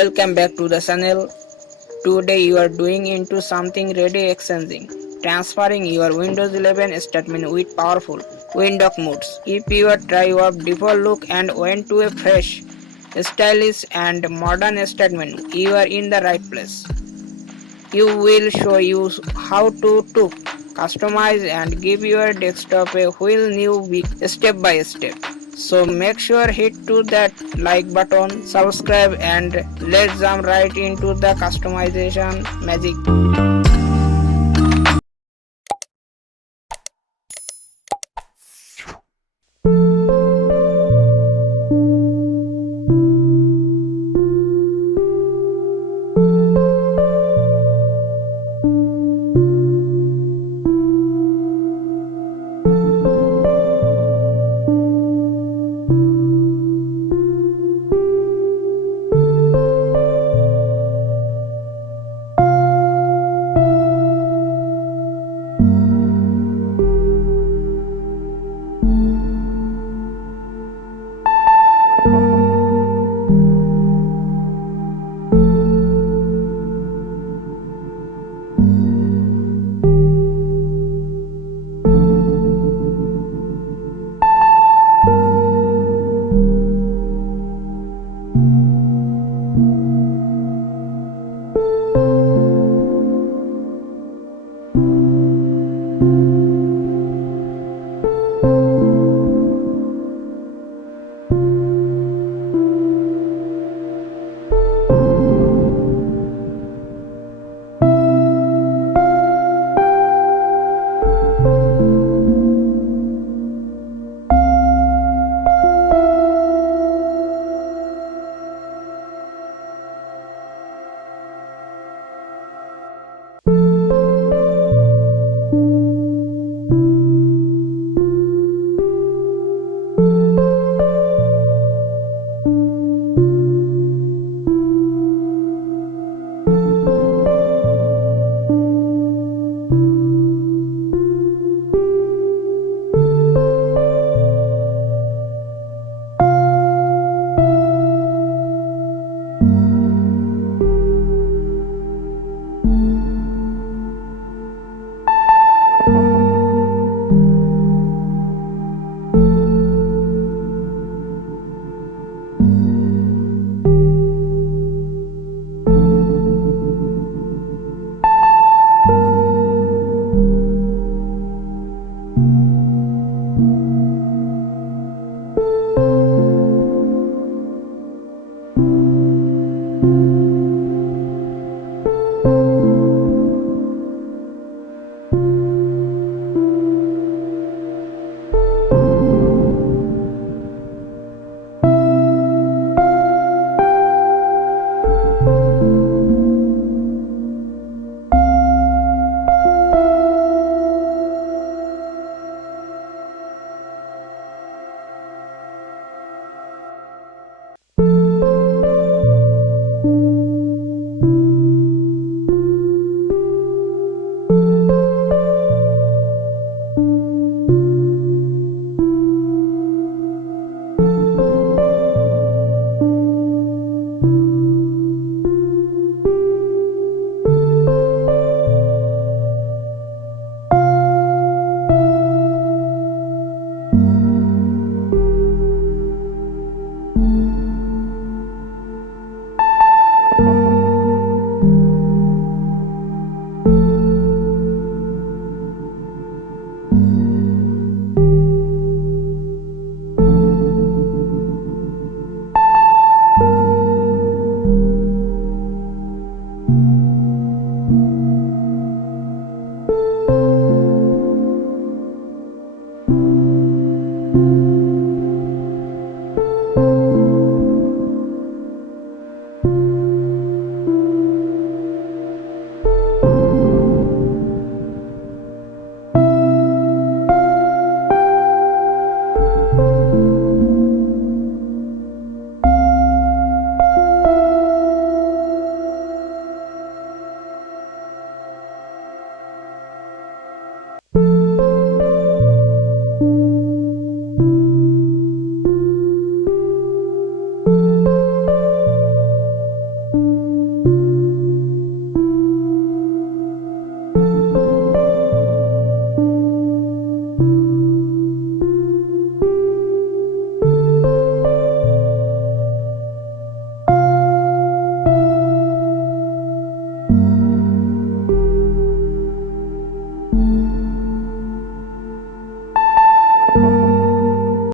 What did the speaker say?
Welcome back to the channel. Today you are doing into something really exciting, transferring your Windows 11 statement with powerful Windhawk Mods. If you are try your default look and went to a fresh, stylish and modern statement, you are in the right place. You will show you how to customize and give your desktop a whole new week step by step. So make sure hit to that like button, subscribe and let's jump right into the customization magic.